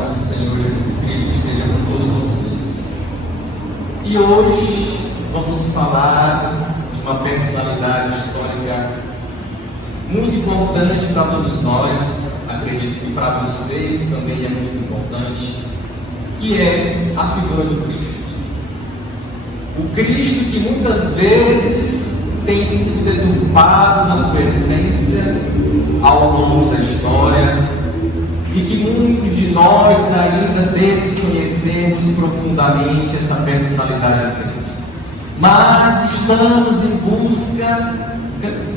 nosso Senhor Jesus Cristo esteja com todos vocês. E hoje vamos falar de uma personalidade histórica muito importante para todos nós, acredito que para vocês também é muito importante, que é a figura do Cristo. O Cristo que muitas vezes tem sido deturpado na sua essência ao longo da história e que muitos de nós ainda desconhecemos profundamente essa personalidade de Deus. Mas estamos em busca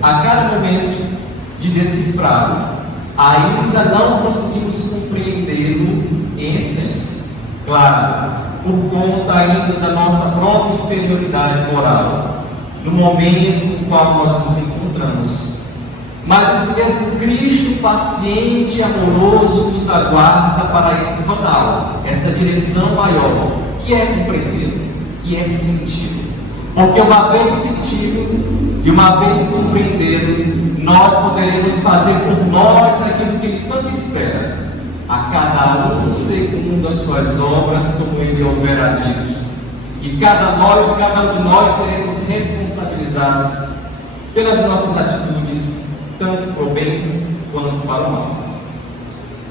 a cada momento de decifrá-lo. Ainda não conseguimos compreendê-lo em essência. Claro, por conta ainda da nossa própria inferioridade moral, no momento no qual nós nos encontramos. Mas esse mesmo Cristo paciente e amoroso nos aguarda para esse canal, essa direção maior, que é compreendê-lo, que é senti-lo. Porque uma vez senti-lo e uma vez compreendê-lo, nós poderemos fazer por nós aquilo que Ele tanto espera, a cada um segundo as suas obras, como Ele houver dito. E cada um de nós seremos responsabilizados pelas nossas atitudes, tanto para o bem quanto para o mal.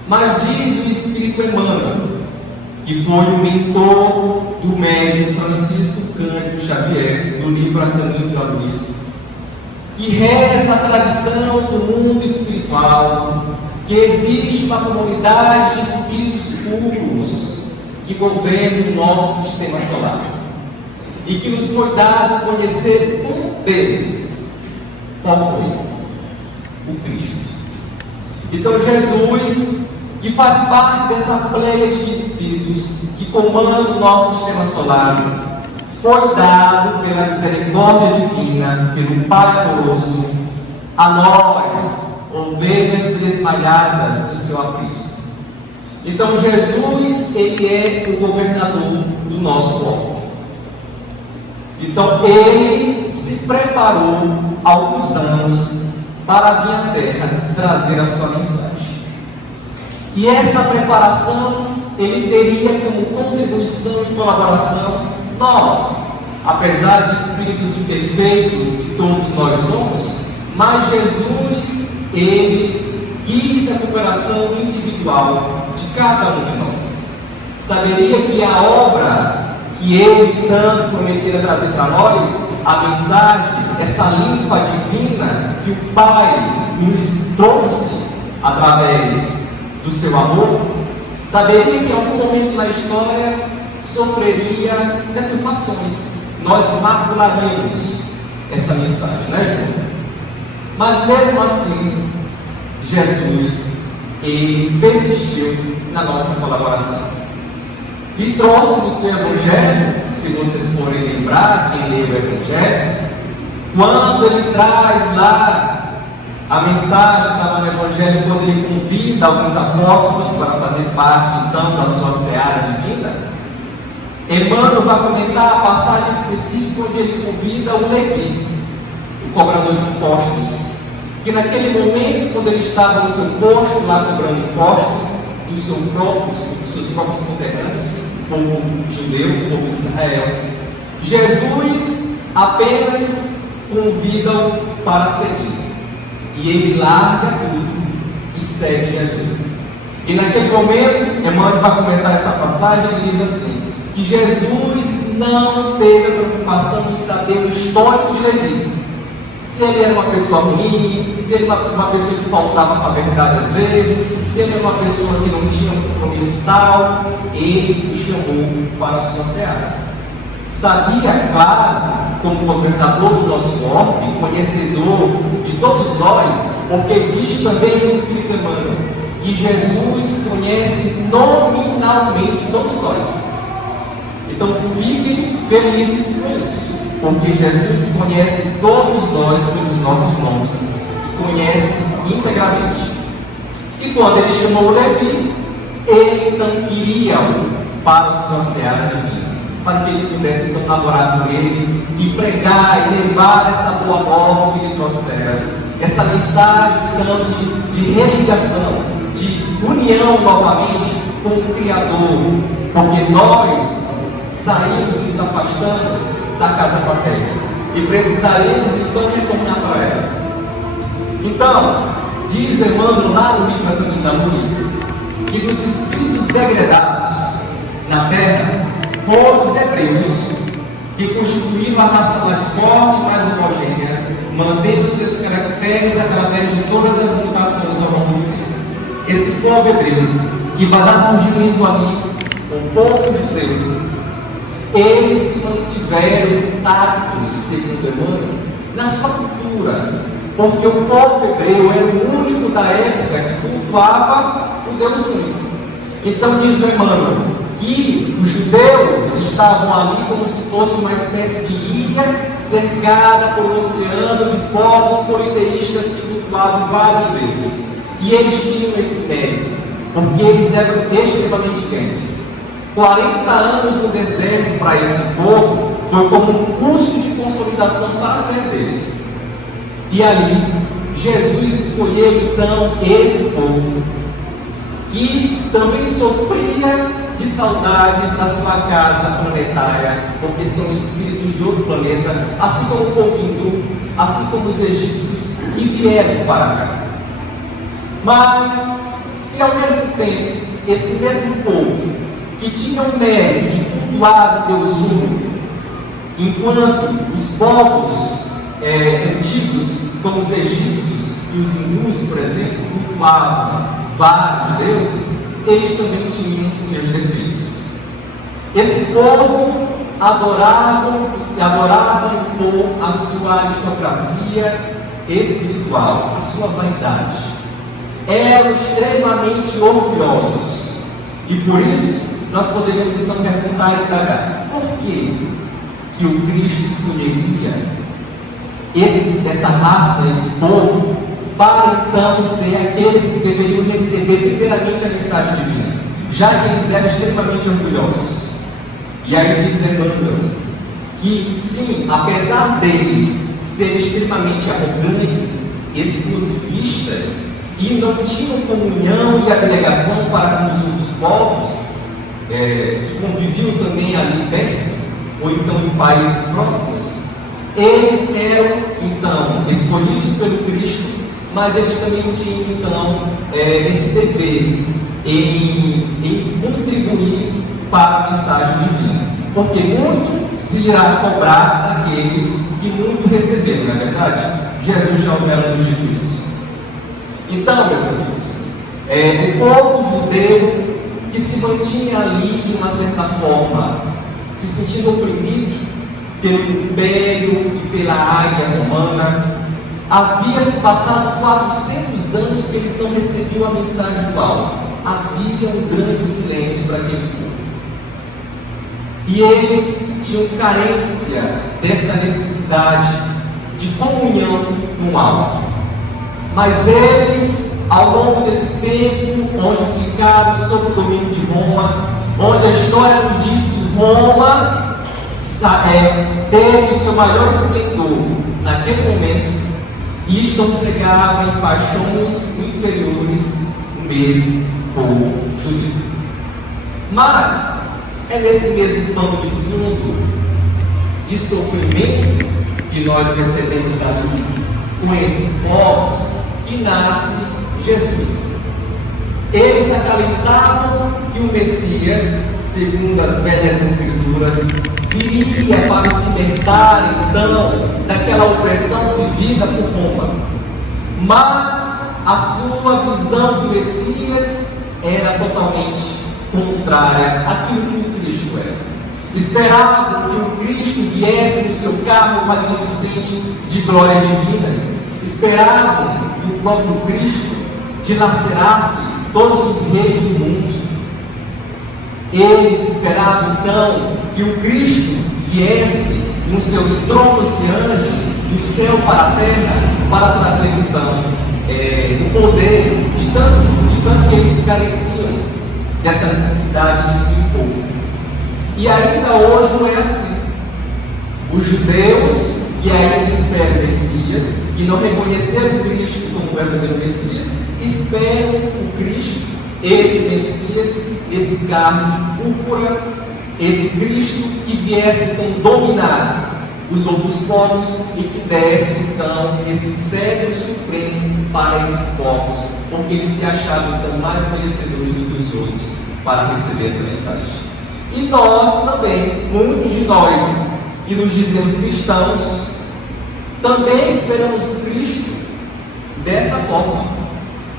Mas diz o Espírito Emmanuel, que foi o mentor do médium Francisco Cândido Xavier, do livro A Caminho da Luz, que reza a tradição do mundo espiritual, que existe uma comunidade de espíritos puros que governam o nosso sistema solar e que nos foi dado conhecer um deles. Qual foi? O Cristo. Então Jesus, que faz parte dessa pleia de espíritos que comandam o nosso sistema solar, foi dado pela misericórdia divina, pelo Pai amoroso, a nós, ovelhas desmalhadas do seu aprisco. Então Jesus, Ele é o governador do nosso homem. Então Ele se preparou há alguns anos para vir à Terra trazer a sua mensagem. E essa preparação Ele teria como contribuição e colaboração nós, apesar de espíritos imperfeitos que todos nós somos, mas Jesus, Ele quis a cooperação individual de cada um de nós. Saberia que a obra que Ele tanto prometera trazer para nós, a mensagem, essa linfa divina que o Pai nos trouxe através do seu amor, saberia que em algum momento na história sofreria deturpações. Nós macularíamos essa mensagem, né, João? Mas mesmo assim, Jesus, Ele persistiu na nossa colaboração. E trouxe no seu Evangelho, se vocês forem lembrar, quem lê o Evangelho, quando Ele traz lá a mensagem que estava no Evangelho, quando Ele convida alguns apóstolos para fazer parte então da sua seara divina, Emmanuel vai comentar a passagem específica onde Ele convida o Levi, o cobrador de impostos, que naquele momento, quando ele estava no seu posto, lá cobrando impostos, dos seus próprios conterrâneos, povo judeu, povo de Israel, Jesus apenas convida-o para seguir. E ele larga tudo e segue Jesus. E naquele momento, Emmanuel vai comentar essa passagem e diz assim, que Jesus não teve a preocupação de saber o histórico de Levi. Se ele era uma pessoa ruim, se ele era uma pessoa que faltava para a verdade às vezes, se ele era uma pessoa que não tinha um compromisso tal, ele o chamou para a sua seara. Sabia, claro, como governador do nosso orbe, conhecedor de todos nós, porque diz também o Espírito Emmanuel, que Jesus conhece nominalmente todos nós. Então fiquem felizes com isso, porque Jesus conhece todos nós pelos nossos nomes, e conhece integralmente. E quando ele chamou Levi, ele então queria-o para a sua seara divina, para que ele pudesse então namorar com ele e pregar e levar essa boa nova que ele trouxera, essa mensagem então de religação, de união novamente com o Criador, porque nós saímos e nos afastamos da casa paterna e precisaremos então retornar para ela. Então, diz Emmanuel lá no livro A Caminho da Luz, que dos espíritos degradados na terra foram os hebreus, que constituíram a raça mais forte, mais homogênea, mantendo seus caracteres através de todas as mutações ao longo do tempo. Esse povo hebreu, que vai dar surgimento ali, o povo judeu, eles se mantiveram intactos, segundo Emmanuel, na sua cultura, porque o povo hebreu era o único da época que cultuava o Deus único. Então diz Emmanuel que os judeus estavam ali como se fosse uma espécie de ilha cercada por um oceano de povos politeístas que cultuavam vários deuses. E eles tinham esse mérito, porque eles eram extremamente crentes. 40 anos no deserto para esse povo foi como um curso de consolidação para a fé deles. E ali, Jesus escolheu então esse povo, que também sofria de saudades da sua casa planetária, porque são espíritos de outro planeta, assim como o povo hindu, assim como os egípcios que vieram para cá. Mas, se ao mesmo tempo, esse mesmo povo, que tinha o mérito de cultuar o Deus único, enquanto os povos antigos, como os egípcios e os hindus, por exemplo, cultuavam vários deuses, eles também tinham seus defeitos. Esse povo adorava impor a sua aristocracia espiritual, a sua vaidade. Eram extremamente orgulhosos. E por isso, nós poderíamos então perguntar e indagar: por que o Cristo escolheria essa raça, esse povo, para então ser aqueles que deveriam receber primeiramente a mensagem divina, já que eles eram extremamente orgulhosos? E aí diz Emmanuel que sim, apesar deles serem extremamente arrogantes, exclusivistas, e não tinham comunhão e abnegação para com os outros povos, que conviviam também ali perto, ou então em países próximos, eles eram então escolhidos pelo Cristo, mas eles também tinham então esse dever em contribuir para a mensagem divina, porque muito se irá cobrar daqueles que muito receberam, não é verdade? Jesus já houvera nos dito isso. Então, meus amigos, o povo judeu que se mantinha ali de uma certa forma, se sentindo oprimido pelo império e pela águia romana, havia se passado 400 anos que eles não recebiam a mensagem do alto. Havia um grande silêncio para aquele povo. E eles tinham carência dessa necessidade de comunhão no alto. Mas eles, ao longo desse tempo, onde ficaram sob o domínio de Roma, onde a história nos diz que Roma teve o seu maior esplendor naquele momento, e estão cegados em paixões inferiores do mesmo povo judeu. Mas é nesse mesmo pano de fundo de sofrimento que nós recebemos ali com esses povos que nasce Jesus. Eles acreditavam que o Messias, segundo as velhas Escrituras, viria para os libertar então daquela opressão vivida por Roma. Mas a sua visão do Messias era totalmente contrária àquilo que o Cristo era. Esperavam que o Cristo viesse no seu carro magnificente de glórias divinas. Esperavam que o próprio Cristo dilacerasse todos os reis do mundo. Eles esperavam então que o Cristo viesse nos seus tronos de anjos do céu para a terra, para trazer então o poder de tanto que eles careciam dessa necessidade de se impor. E ainda hoje não é assim. Os judeus que ainda esperam o Messias, que não reconheceram o Cristo como verdadeiro Messias, esperam o Cristo esse Messias, esse carne de púrpura, esse Cristo que viesse então dominar os outros povos e que desse então esse cetro supremo para esses povos, porque eles se achavam então mais merecedores do que os outros para receber essa mensagem. E nós também, muitos de nós que nos dizemos cristãos, também esperamos o Cristo dessa forma.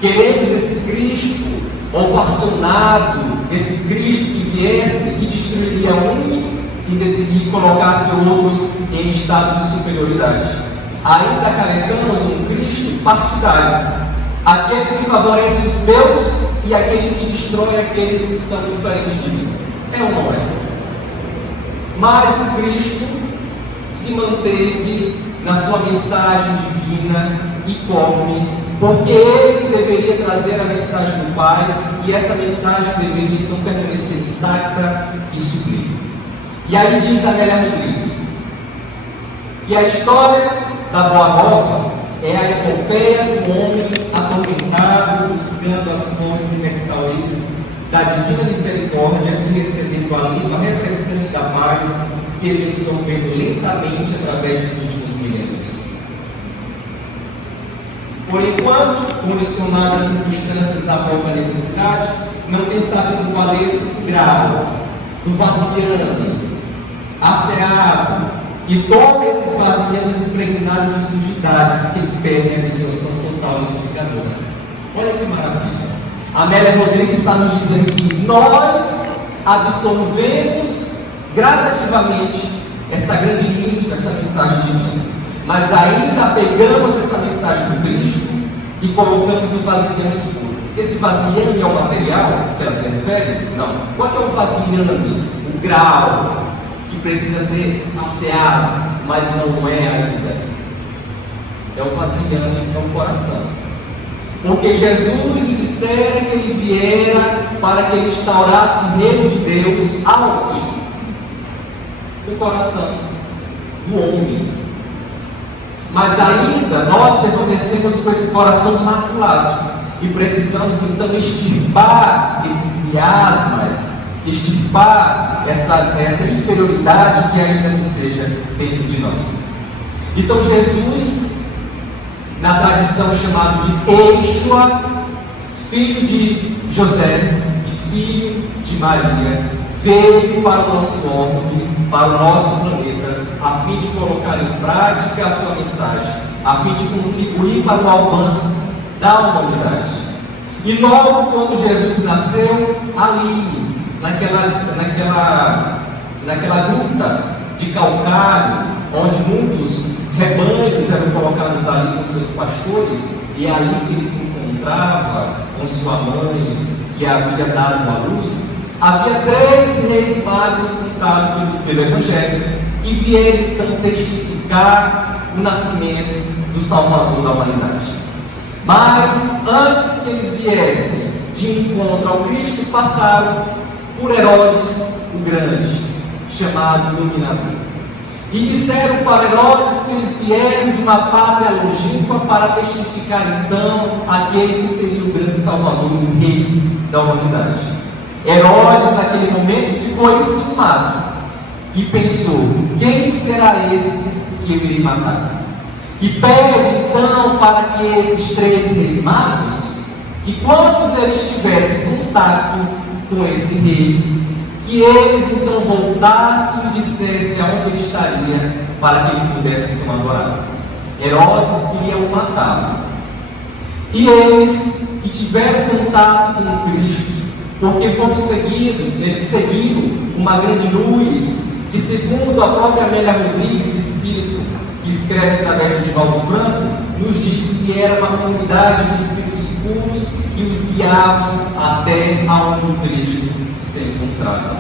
Queremos esse Cristo ovacionado, esse Cristo que viesse e destruiria uns e colocasse outros em estado de superioridade. Ainda carregamos um Cristo partidário, aquele que favorece os meus e aquele que destrói aqueles que são diferentes de mim. É ou não é? Mas o Cristo se manteve na sua mensagem divina e come, porque ele deveria trazer a mensagem do Pai e essa mensagem deveria então permanecer intacta e sublime. E aí diz Amélia Rodrigues que a história da Boa Nova é a epopeia do homem atormentado, buscando as fontes inexauríveis da divina misericórdia e recebendo a língua refrescante da paz que ele vem sorvendo lentamente através dos últimos milênios. Por enquanto, condicionado às circunstâncias da própria necessidade, não tem sabido valer esse grau do vaziame, asseado, e todos esses vaziames impregnados de sujidades que impedem a absorção total e unificadora. Olha que maravilha! Amélia Rodrigues está nos dizendo que nós absorvemos gradativamente essa grande língua, essa mensagem divina, mas ainda pegamos essa mensagem do Cristo e colocamos em vaziame escuro. Esse vaziame é o material que ela se refere? Não. Qual é o vaziame? O grau que precisa ser asseado, mas não é ainda. É o vaziame, é o coração. Porque Jesus dissera que ele viera para que ele instaurasse o reino de Deus aonde? No coração do homem. Mas ainda nós permanecemos com esse coração maculado e precisamos então extirpar esses miasmas, extirpar essa inferioridade que ainda que seja dentro de nós. Então Jesus, na tradição chamado de Eixua, filho de José e filho de Maria, veio para o nosso orbe, para o nosso planeta, a fim de colocar em prática a sua mensagem, a fim de contribuir para o avanço da humanidade. E logo quando Jesus nasceu, ali, naquela gruta de calcário, onde muitos rebanhos eram colocados ali com seus pastores, e é ali que ele se encontrava com sua mãe, que havia dado à luz, havia 3 reis magos contados pelo Evangelho, que vieram então testificar o nascimento do Salvador da humanidade. Mas antes que eles viessem de encontro ao Cristo, passaram por Herodes o Grande, chamado Dominador. E disseram para Herodes que eles vieram de uma pátria longínqua para testificar então aquele que seria o grande Salvador, o Rei da humanidade. Herodes, naquele momento, ficou enciumado e pensou: quem será esse que eu irei matar? E pede então para que esses 3 reis magos, que quando eles tivessem contato com esse rei, que eles então voltassem e dissessem aonde ele estaria, para que ele pudesse então adorar. Herodes queria o matá-lo. E eles que tiveram contato com Cristo, porque foram seguidos, eles seguiram uma grande luz, que segundo a própria Amélia Rodrigues, espírito que escreve através de Divaldo Franco, nos diz que era uma comunidade de espíritos puros que os guiavam até aonde o Cristo se encontrava.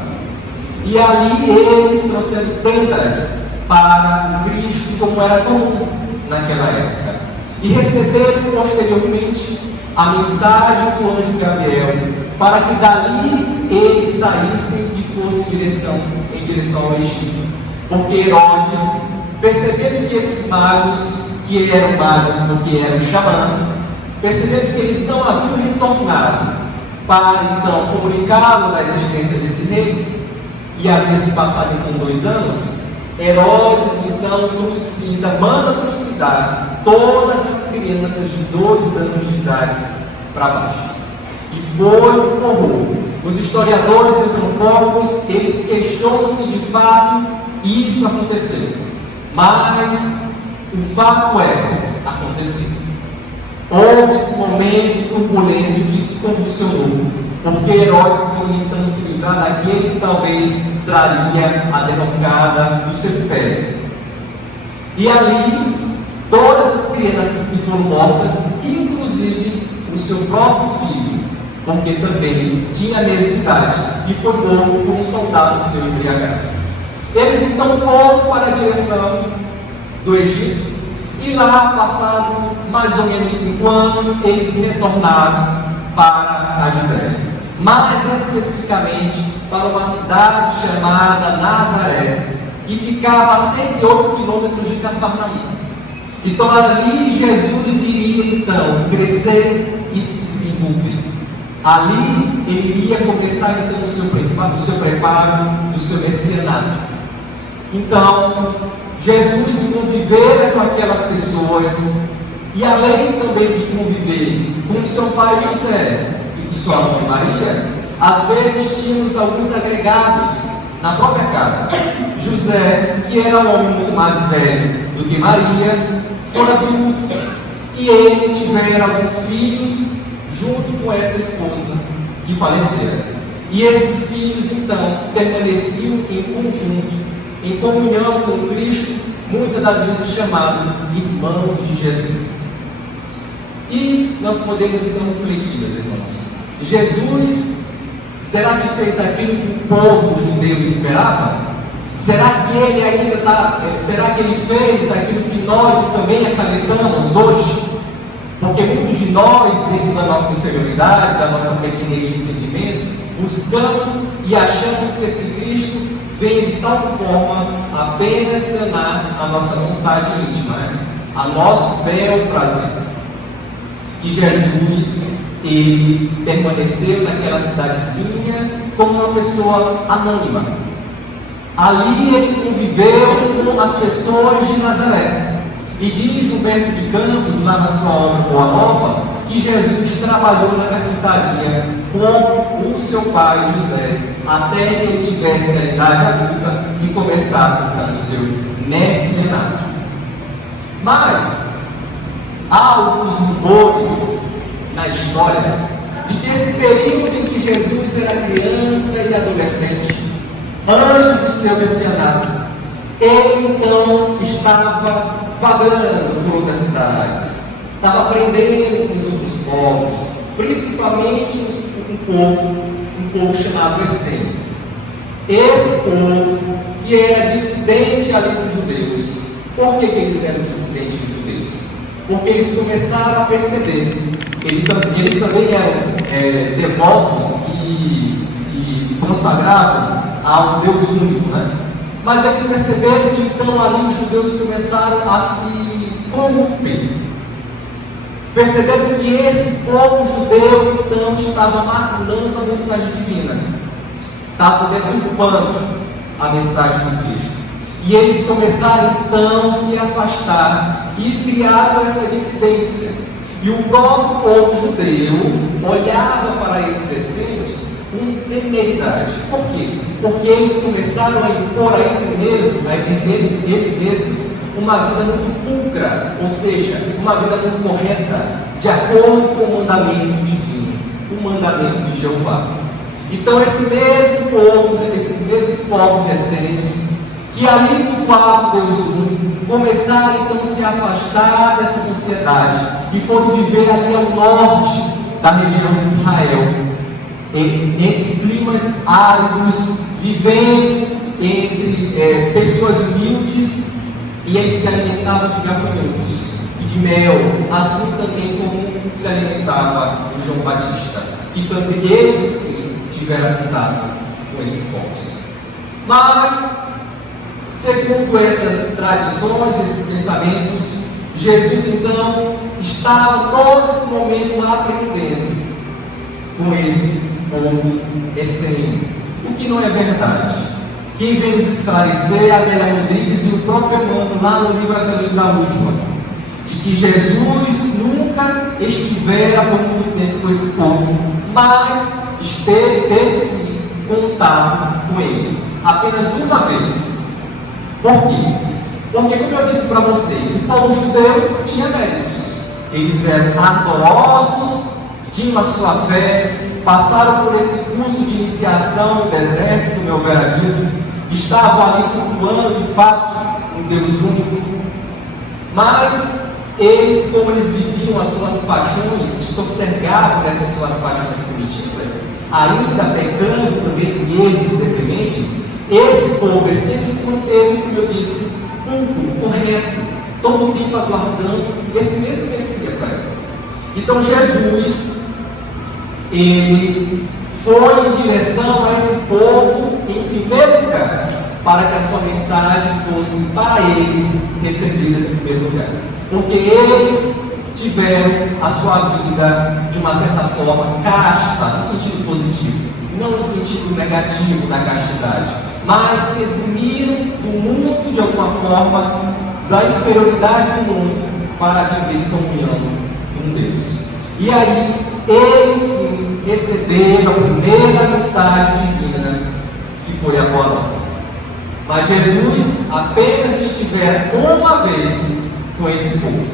E ali eles trouxeram prendas para o Cristo, como era comum naquela época, e receberam posteriormente a mensagem do anjo Gabriel, para que dali eles saíssem e fossem em direção ao Egito. Porque Herodes, percebendo que esses magos, que eram magos porque eram xamãs, percebendo que eles não haviam retornado para então comunicá-lo da existência desse rei, e havia se passado então 2 anos, Herodes então manda trucidar todas as crianças de 2 anos de idade para baixo. E foi um horror. Os historiadores antropólogos, eles questionam se de fato isso aconteceu. Mas o fato aconteceu. Houve esse momento turbulento que se convulsionou, porque Herodes queria então se livrar daquele que talvez traria a derrocada do seu império. E ali, todas as crianças que foram mortas, inclusive o seu próprio filho, porque também tinha a mesma idade, e foi morto por um soldado seu embriagado. Eles então foram para a direção do Egito, e lá, passado mais ou menos 5 anos, eles retornaram para a Judéia, mais especificamente para uma cidade chamada Nazaré, que ficava a 108 quilômetros de Cafarnaum. Então ali Jesus iria então crescer e se desenvolver. Ali ele iria começar então o seu preparo do seu messianato. Então Jesus convivera com aquelas pessoas, e além também de conviver com seu pai José e com sua mãe Maria, às vezes tínhamos alguns agregados na própria casa. José, que era um homem muito mais velho do que Maria, fora viúvo, e ele tivera alguns filhos junto com essa esposa que falecera. E esses filhos então permaneciam em conjunto, em comunhão com Cristo, muitas das vezes chamado irmãos de Jesus. E nós podemos então refletir, meus irmãos, Jesus, será que fez aquilo que o povo judeu esperava? Será que ele fez aquilo que nós também acreditamos hoje? Porque muitos de nós, dentro da nossa inferioridade, da nossa pequenez de entendimento, buscamos e achamos que esse Cristo vem de tal forma apenas sanar a nossa vontade íntima, a nosso bel prazer. E Jesus, ele permaneceu naquela cidadezinha como uma pessoa anônima. Ali ele conviveu com as pessoas de Nazaré. E diz Humberto de Campos, lá na sua obra Boa Nova, que Jesus trabalhou na carpintaria com o seu pai José, até que ele tivesse a idade adulta e começasse então o seu messianato. Mas há alguns rumores na história de que esse período em que Jesus era criança e adolescente, antes do seu messianato, ele então estava vagando por outras cidades, estava aprendendo com os outros povos, principalmente um povo chamado Essênio. Esse povo que era dissidente ali dos judeus. Por que eles eram dissidentes dos judeus? Porque eles começaram a perceber, eles também eram devotos e consagravam ao Deus único, né? Mas eles perceberam que então ali os judeus começaram a se corromper. Perceberam que esse povo judeu então estava maculando a mensagem divina, estava deturpando a mensagem de Cristo. E eles começaram então a se afastar e criaram essa dissidência. E o próprio povo judeu olhava para esses essênios com temeridade. Por quê? Porque eles começaram a impor a eles mesmos uma vida muito pulcra, ou seja, uma vida muito correta, de acordo com o mandamento divino, o mandamento de Jeová. Então esses mesmos povos essênios, que ali no quadro Deus único, começaram então a se afastar dessa sociedade e foram viver ali ao norte da região de Israel, entre climas áridos, vivendo entre pessoas humildes, e eles se alimentavam de gafanhotos e de mel, assim também como se alimentava o João Batista, que também eles sim tiveram contato com esses povos. Mas, segundo essas tradições, esses pensamentos, Jesus então estava todo esse momento aprendendo com esse povo essênio, o que não é verdade. Quem vem nos esclarecer é a Adélia Rodrigues e o próprio Emmanuel lá no livro A Caminho da Luz, de que Jesus nunca estivera por muito tempo com esse povo, mas teve sim contato com eles, apenas uma vez. Por quê? Porque, como eu disse para vocês, o povo judeu tinha méritos. Eles eram ardorosos, tinham a sua fé, passaram por esse curso de iniciação no deserto, como eu era dito, estavam ali cultuando de fato um Deus único, mas eles, como eles viviam as suas paixões, extorcergavam dessas suas paixões primitivas, ainda pecando também em erros deprimentes, esse povo sempre se manteve, como eu disse, puro, correto, todo o tempo aguardando esse mesmo Messias para ele. Então Jesus, ele foi em direção a esse povo em primeiro lugar, para que a sua mensagem fosse para eles recebida em primeiro lugar, porque eles tiveram a sua vida de uma certa forma casta, no sentido positivo, não no sentido negativo da castidade, mas se eximiram do mundo de alguma forma, da inferioridade do mundo, para viver em comunhão com Deus. E aí eles sim receberam a primeira mensagem divina, que foi a boa nova. Mas Jesus apenas estivera uma vez com esse povo,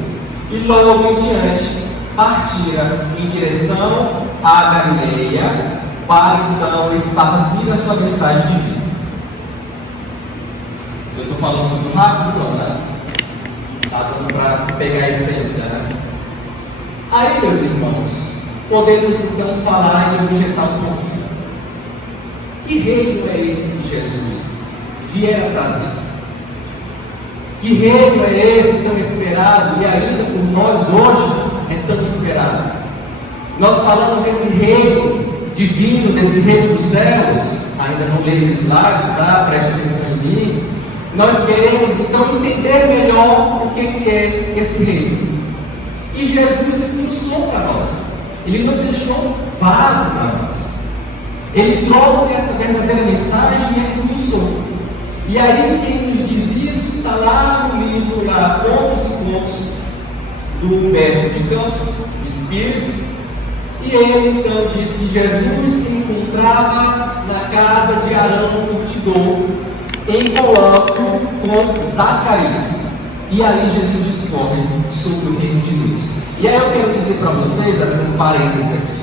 e logo em diante partira em direção à Galileia, para então esparcir a sua mensagem divina. Eu estou falando muito rápido, não, né? Está dando para pegar a essência, né? Aí, meus irmãos, podemos então falar e objetar um pouquinho. Que reino é esse que Jesus viera trazer? Que reino é esse tão esperado e ainda por nós hoje é tão esperado? Nós falamos desse reino divino, desse reino dos céus, ainda não leio o slide, tá? Preste atenção em mim. Nós queremos então entender melhor o que é esse reino. E Jesus esmiuçou para nós, Ele não deixou vago para nós. Ele trouxe essa verdadeira mensagem e Ele esmiuçou. E aí quem nos diz isso está lá no livro, lá, Contos e Contos, do Humberto de Campos, Espírito. E ele então diz que Jesus se encontrava na casa de Arão Curtidor, em colóquio com Zacarias. E aí Jesus discorre sobre o reino de Deus. E aí eu quero dizer para vocês, abrindo um parênteses aqui,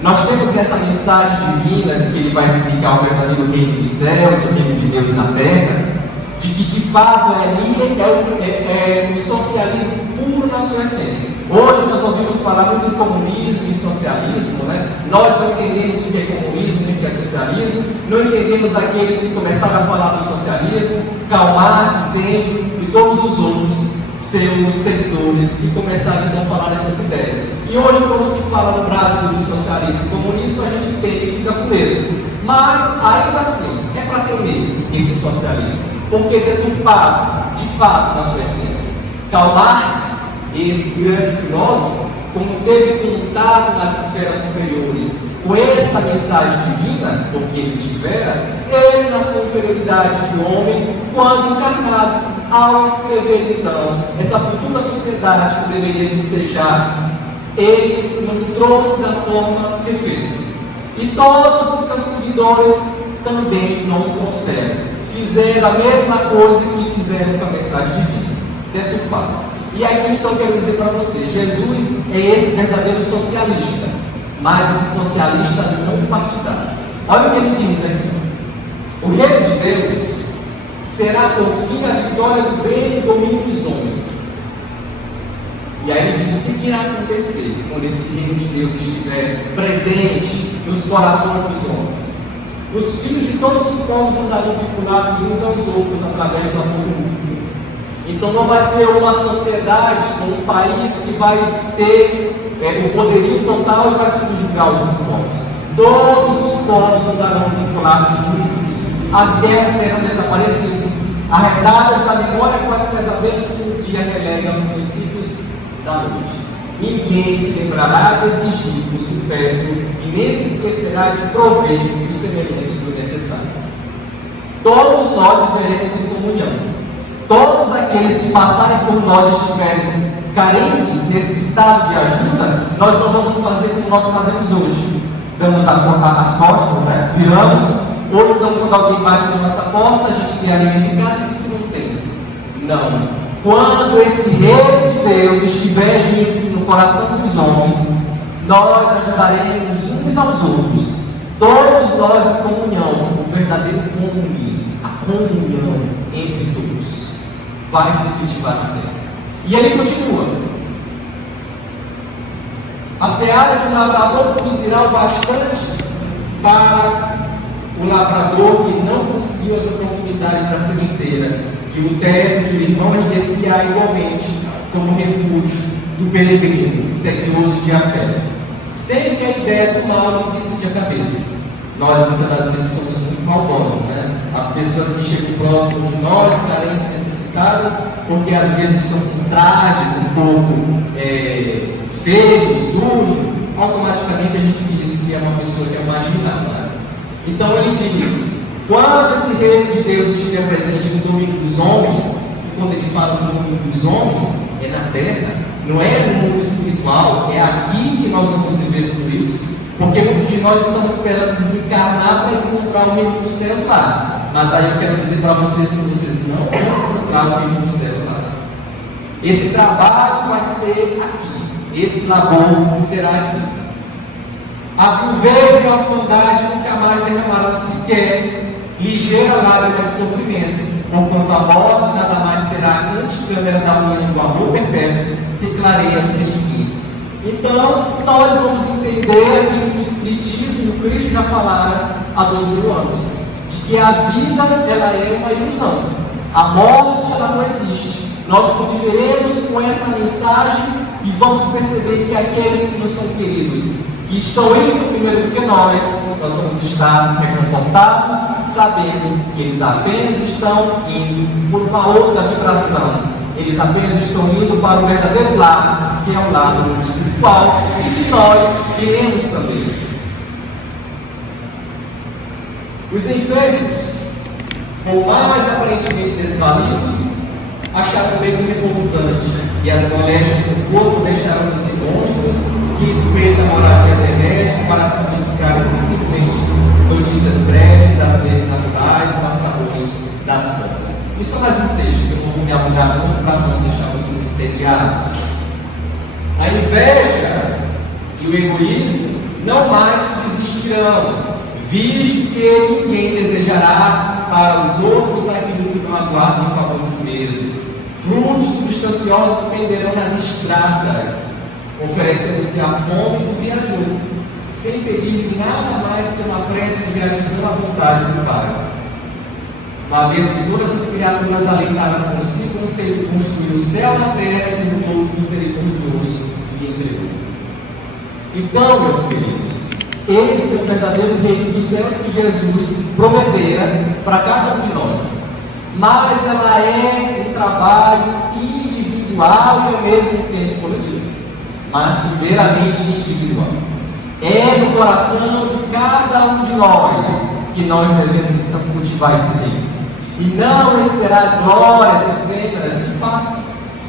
nós temos nessa mensagem divina que ele vai explicar o verdadeiro reino dos céus, o reino de Deus na terra, de que de fato é o socialismo puro na sua essência. Hoje nós ouvimos falar muito em comunismo e socialismo, né? Nós não entendemos o que é comunismo e o que é socialismo, não entendemos aqueles que começaram a falar do socialismo, Karl Marx, Engels e todos os outros seus seguidores que começaram então a falar dessas ideias. E hoje, quando se fala no Brasil do socialismo e comunismo, a gente tem e fica com medo. Mas ainda assim, é para ter medo esse socialismo, porque deturpado de fato na sua essência. Karl Marx, esse grande filósofo, como teve contato nas esferas superiores com essa mensagem divina, porque ele tivera, ele na sua inferioridade de homem, quando encarnado, ao escrever então essa futura sociedade que deveria desejar, ele não trouxe da forma perfeita. E todos os seus seguidores também não o trouxeram. Fizeram a mesma coisa que fizeram com a mensagem divina, deturpado. E aqui então quero dizer para você, Jesus é esse verdadeiro socialista, mas esse socialista não partidário. Olha o que ele diz aqui: o reino de Deus será por fim a vitória do bem e do domínio dos homens. E aí ele diz o que irá acontecer quando esse reino de Deus estiver presente nos corações dos homens. Os filhos de todos os povos andarão vinculados uns aos outros através do amor mútuo. Então não vai ser uma sociedade, um país que vai ter o poderio total e vai subjugar os outros povos. Todos os povos andarão vinculados juntos. As guerras terão desaparecido, arredadas da memória com as pesadelos que um dia relegam aos princípios da noite. ninguém se lembrará de exigir o supérfluo e nem se esquecerá de prover os semelhantes do necessário. Todos nós viveremos em comunhão. Todos aqueles que passarem por nós e estiverem carentes, necessitados de ajuda, nós não vamos fazer como nós fazemos hoje. Damos as costas, né? Viramos, ou então quando alguém bate na nossa porta, a gente tem alimento em casa e diz que não tem. Não. Quando esse reino de Deus estiver íntimo no coração dos homens, nós ajudaremos uns aos outros. Todos nós em comunhão, o verdadeiro comunismo, a comunhão entre todos, vai se cultivar na terra. E ele continua: a seara que o lavrador produzirá o bastante para o lavrador que não conseguiu as oportunidades da sementeira, e o terno de irmão enriquecerá igualmente como refúgio do peregrino, sequioso de afeto, sem que a ideia do mal lhe visite a cabeça. Nós muitas das vezes somos muito maldosos, né? As pessoas que chegam próximo de nós, carentes, necessitadas, porque às vezes estão com trajes um pouco feio, sujo, automaticamente a gente diz que é uma pessoa que é marginal, né? Então ele diz: quando esse reino de Deus estiver presente no domínio dos homens, e quando ele fala do domínio dos homens, é na terra, não é no mundo espiritual, é aqui que nós vamos viver tudo isso, porque muitos de nós estamos esperando desencarnar para encontrar o reino dos céus lá. Mas aí eu quero dizer para vocês que vocês não vão encontrar o reino dos céus lá. Esse trabalho vai ser aqui, esse labor será aqui. A viuvez e a orfandade nunca mais derramarão sequer ligeira lágrima de sofrimento, porquanto a morte nada mais será a anticâmara da união do amor perpétuo que clareia o sem fim. Então, nós vamos entender aquilo que o Espiritismo e o Cristo já falaram há 12.000 anos, de que a vida ela é uma ilusão, a morte ela não existe. Nós conviveremos com essa mensagem e vamos perceber que aqueles que nos são queridos, que estão indo primeiro do que nós vamos estar reconfortados, sabendo que eles apenas estão indo por uma outra vibração. Eles apenas estão indo para o verdadeiro lado, que é o lado espiritual, e que nós iremos também. Os enfermos, por mais aparentemente desvalidos, acharam bem repousante, e as moléstias do corpo deixaram-se monstros que espreitam a moradia terrestre para significar simplesmente notícias breves das leis naturais do arcabouço das plantas. Isso é mais um texto que eu não vou me alongar muito para não deixar vocês entediados. A inveja e o egoísmo não mais existirão, visto que ninguém desejará para os outros aquilo que não aguarda em favor de si mesmo. Frutos substanciosos penderão nas estradas, oferecendo-se à fome do viajor, sem pedir nada mais que uma prece de gratidão à vontade do Pai. Uma vez que todas as criaturas alentaram consigo o anseio de construir o céu na terra que o todo misericordioso lhe entregou. Então, meus queridos, esse é o verdadeiro reino dos céus que Jesus prometera para cada um de nós. Mas ela é um trabalho individual e ao mesmo tempo coletivo, mas primeiramente individual. É no coração de cada um de nós que nós devemos então cultivar esse reino. E não esperar glórias efêmeras que passam.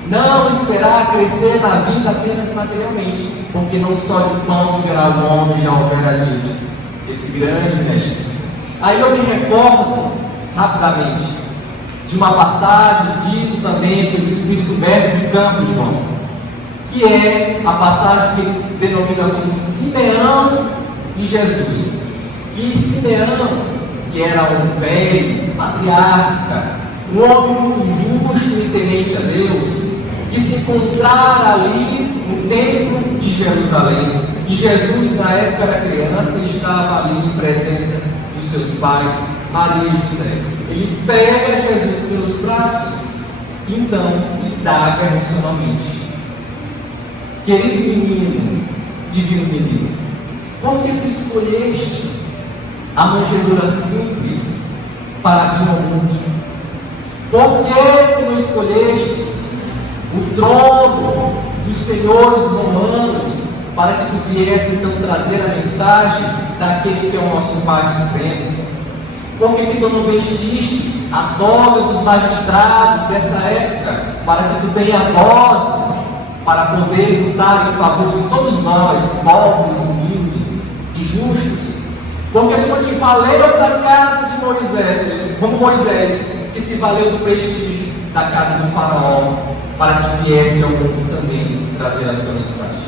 Não esperar crescer na vida apenas materialmente, porque não só de pão viverá o homem, já houvera dito esse grande mestre. Aí eu me recordo rapidamente de uma passagem dita também pelo Espírito Berto de Campos, João, que é a passagem que ele denomina como Simeão e Jesus. Que Simeão, que era um velho patriarca, um homem muito justo e temente a Deus, que se encontrara ali no templo de Jerusalém, e Jesus na época era criança e estava ali em presença dos seus pais, Maria e José. Ele pega Jesus pelos braços, então indaga emocionalmente: querido menino, divino menino, por que tu escolheste a manjedoura simples para vir ao mundo? Por que tu não escolheste o trono dos senhores romanos, para que tu viesse então trazer a mensagem daquele que é o nosso Pai Supremo? Por que tu não vestistes a toga dos magistrados dessa época, para que tu tenha vozes, para poder lutar em favor de todos nós, pobres, humildes e justos? Porque tu não te valeu da casa de Moisés, como Moisés, que se valeu do prestígio da casa do faraó, para que viesse ao mundo também trazer a sua mensagem.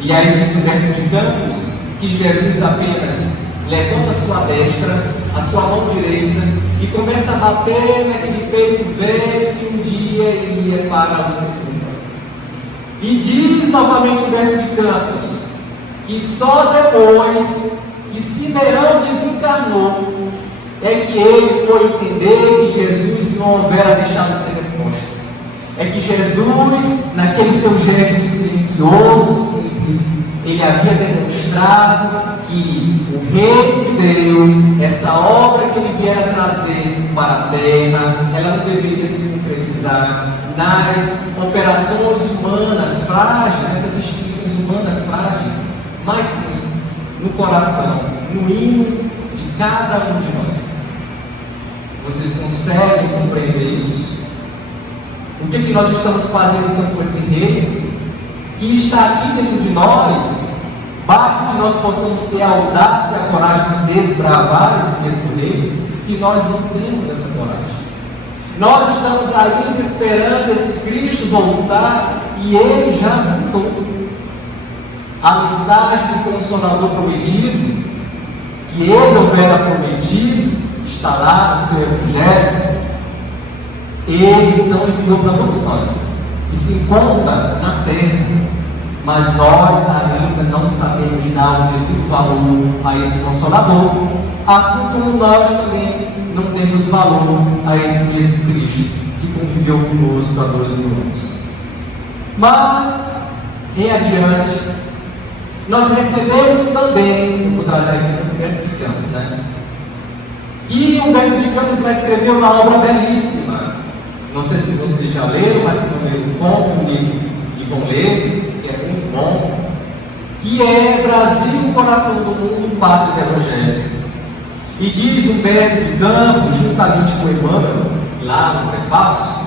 E aí diz Humberto de Campos que Jesus apenas levanta a sua destra, a sua mão direita, e começa a bater naquele peito velho que um dia iria para o sepulcro. E diz novamente Humberto de Campos que só depois que Simeão desencarnou é que ele foi entender que Jesus não houvera deixado sem resposta. É que Jesus, naquele seu gesto silencioso, simples, ele havia demonstrado que o reino de Deus, essa obra que ele viera trazer para a terra, ela não deveria se concretizar nas operações humanas frágeis, nessas instituições humanas frágeis, mas sim no coração, no íntimo de cada um de nós. Vocês conseguem compreender isso? O que nós estamos fazendo então com esse reino? Que está aqui dentro de nós, basta que nós possamos ter a audácia e a coragem de desbravar esse mesmo reino, que nós não temos essa coragem. Nós estamos ainda esperando esse Cristo voltar, e ele já voltou. A mensagem do Consolador prometido, que ele houvera prometido, está lá no seu Evangelho. Ele então enviou para todos nós, e se encontra na terra, mas nós ainda não sabemos dar o devido valor a esse Consolador, assim como nós também não temos valor a esse mesmo Cristo que conviveu conosco há 12 anos. Mas, em adiante, nós recebemos também, eu vou trazer aqui o Humberto de Campos, que Humberto de Campos vai escrever uma obra belíssima. Não sei se vocês já leram, mas se não leram, comprem o livro e vão ler, que é muito bom, que é Brasil, coração do mundo, pátria do Evangelho. E diz Humberto de Campos, juntamente com Emmanuel, lá no prefácio,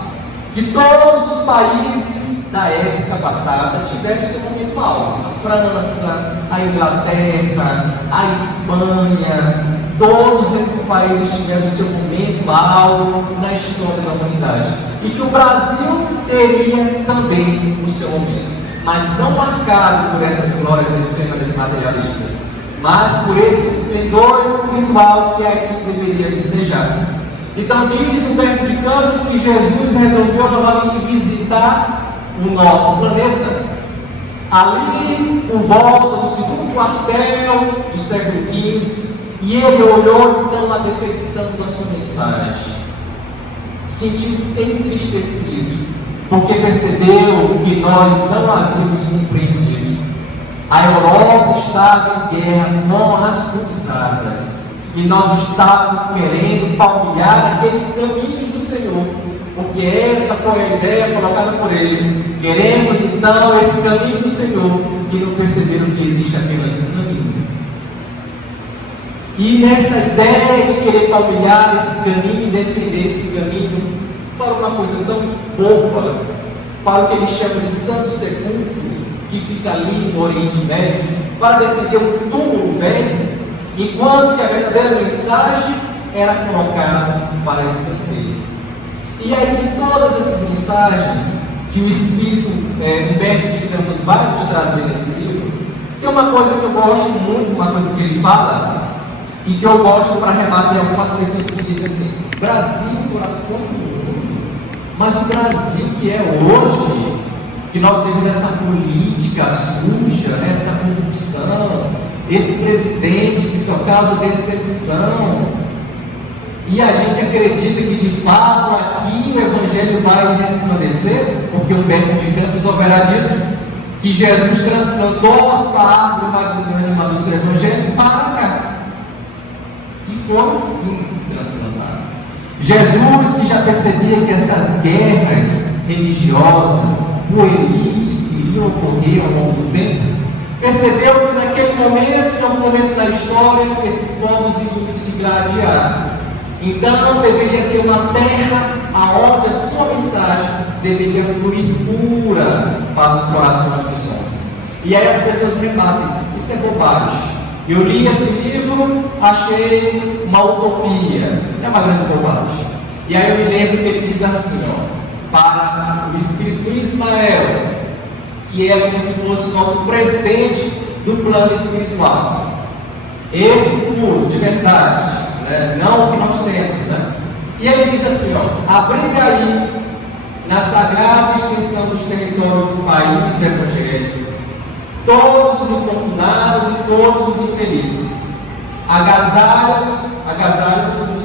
que todos os países da época passada tiveram seu momento alto. A França, a Inglaterra, a Espanha, todos esses países tiveram seu momento alto na história da humanidade. E que o Brasil teria também o seu momento, mas não marcado por essas glórias efêmeras e materialistas, mas por esse esplendor espiritual que aqui deveria vicejar. Então diz Humberto de Campos que Jesus resolveu novamente visitar o nosso planeta, ali por volta do segundo quartel do século XV, e ele olhou então a defeição da sua mensagem, sentiu entristecido, porque percebeu que nós não havíamos compreendido. A Europa estava em guerra com as cruzadas, e nós estávamos querendo palmilhar aqueles caminhos do Senhor, porque essa foi a ideia colocada por eles. Queremos então esse caminho do Senhor, e não perceberam que existe apenas um caminho. E nessa ideia de querer palmilhar esse caminho e defender esse caminho para uma coisa tão boba, para o que eles chamam de Santo Sepulcro, que fica ali no Oriente Médio, para defender um túmulo velho, enquanto que a verdadeira mensagem era colocada para escanteio. E aí, de todas essas mensagens que o Espírito Humberto de Campos vai nos trazer nesse livro, tem uma coisa que eu gosto muito, uma coisa que ele fala, e que eu gosto para rebater algumas pessoas que dizem assim: Brasil, coração do mundo. Mas o Brasil que é hoje, que nós temos essa política suja, essa corrupção, esse presidente que só causa decepção, e a gente acredita que de fato aqui o Evangelho vai resplandecer, porque o Humberto de Campos haverá dito que Jesus transplantou a sua árvore magnânima do seu Evangelho para cá. E foi sim transplantado. Jesus, que já percebia que essas guerras religiosas, pueris e iriam ocorrer ao longo do tempo, percebeu que naquele momento, em algum momento da história, esses povos iriam se digladiar. Então deveria ter uma terra aonde a sua mensagem deveria fluir pura para os corações dos homens. E aí as pessoas rebatem: isso é bobagem. Eu li esse livro, achei uma utopia. É uma grande bobagem. E aí eu me lembro que ele diz assim, para o Espírito Ismael, que é como se fosse o nosso presidente do plano espiritual. Esse puro, de verdade, né? Não o que nós temos, né? E ele diz assim, abriga aí na sagrada extensão dos territórios do país do Evangelho todos os infortunados e todos os infelizes. Agasalhos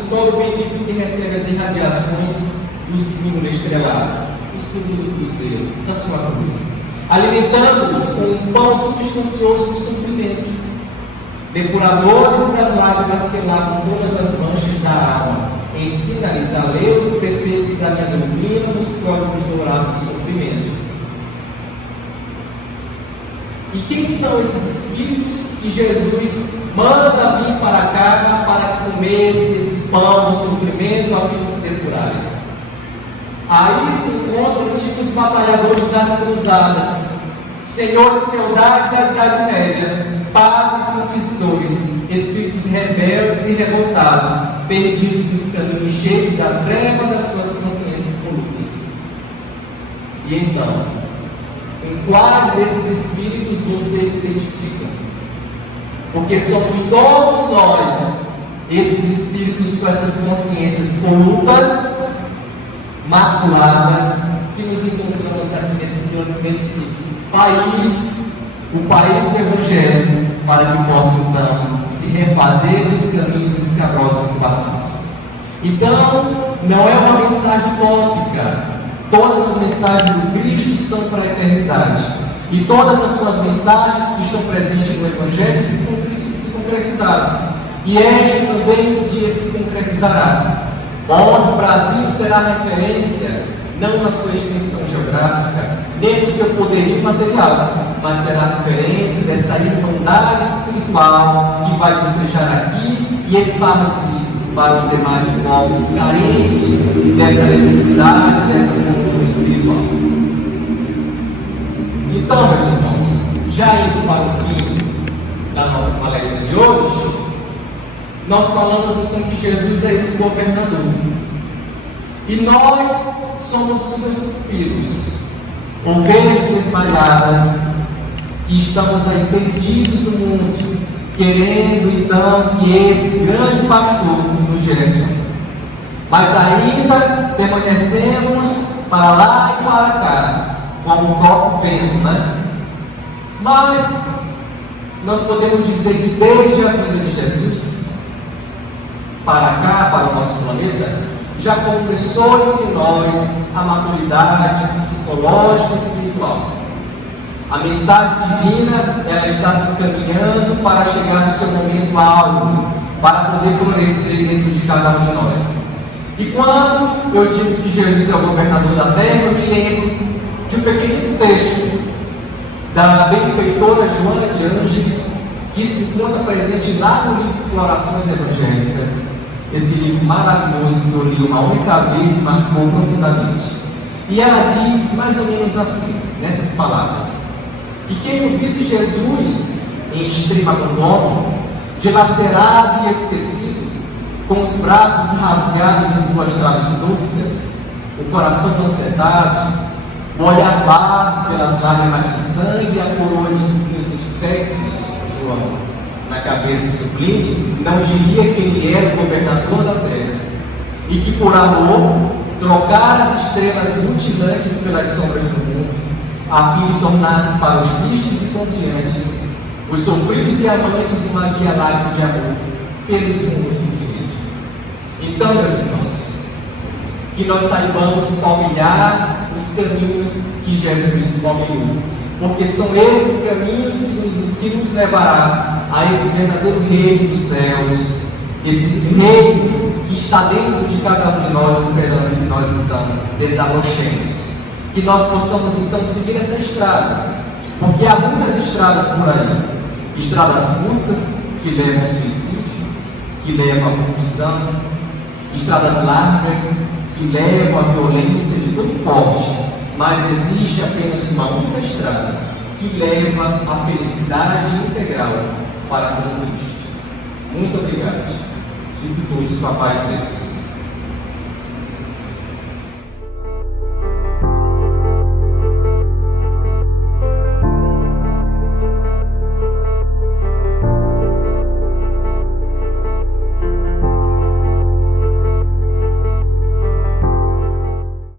sobre o bendito que recebe as irradiações do símbolo estrelado, o símbolo do cruzeiro, da sua cruz, alimentando-os com um pão substancioso do sofrimento, depuradores das lágrimas que lavam todas as manchas da alma. Ensina-lhes a ler os preceitos da minha doutrina nos códigos dourados do sofrimento. E quem são esses espíritos que Jesus manda vir para cá para que comesse esse pão do sofrimento a fim de se depurarem? Aí se encontram antigos batalhadores das cruzadas, senhores feudais da Idade Média, padres e inquisidores, espíritos rebeldes e revoltados, perdidos nos caminhos cheios da treva das suas consciências corruptas. E então, em quais desses espíritos você se identifica? Porque somos todos nós, esses espíritos com essas consciências corruptas, maculadas, que nos encontramos aqui nesse país, o país do Evangelho, para que possa então se refazer dos caminhos escabrosos do passado. Então, não é uma mensagem utópica. Todas as mensagens do Cristo são para a eternidade. E todas as suas mensagens que estão presentes no Evangelho se concretizaram. E este também um dia se concretizará, onde o Brasil será referência, não na sua extensão geográfica, nem no seu poderio material, mas será referência dessa irmandade espiritual que vai desejar aqui e esparcir para os demais povos carentes dessa necessidade, dessa cultura espiritual. Então, meus irmãos, já indo para o fim da nossa palestra de hoje, nós falamos então que Jesus é esse governador. E nós somos os seus filhos, ovelhas desmalhadas, que estamos aí perdidos no mundo, querendo então que esse grande pastor nos direcione. Mas ainda permanecemos para lá e para cá, como um próprio vento, né? Mas nós podemos dizer que desde a vinda de Jesus para cá, para o nosso planeta, já começou entre nós a maturidade psicológica e espiritual. A mensagem divina, ela está se encaminhando para chegar no seu momento áureo, para poder florescer dentro de cada um de nós. E quando eu digo que Jesus é o governador da terra, eu me lembro de um pequenino texto da benfeitora Joana de Ângeles, que se encontra presente lá no livro Florações Evangélicas. Esse livro maravilhoso que eu li uma única vez e marcou profundamente. E ela diz mais ou menos assim, nessas palavras: que quem o visse Jesus em extremo abandono, dilacerado e esquecido, com os braços rasgados em duas traves lúcidas, o coração lancetado, o olhar baço pelas lágrimas de sangue e a coroa de espinhos infectos, João, na cabeça sublime, não diria que ele era o governador da terra, e que por amor trocara as estrelas mutilantes pelas sombras do mundo, a fim de tornar-se para os tristes e confiantes, os sofridos e amantes, uma via láctea de amor pelos mundos do infinito. Então, meus irmãos, que nós saibamos palmilhar os caminhos que Jesus palmilhou, porque são esses caminhos que nos levará a esse verdadeiro reino dos céus, esse reino que está dentro de cada um de nós, esperando que nós então desabrochemos, que nós possamos então seguir essa estrada, Porque há muitas estradas por aí, estradas curtas que levam ao suicídio, que levam à corrupção, estradas largas que levam à violência de todo porte, mas existe apenas uma única estrada que leva à felicidade integral para com Cristo. Muito obrigado. Fiquem todos com a paz de Deus.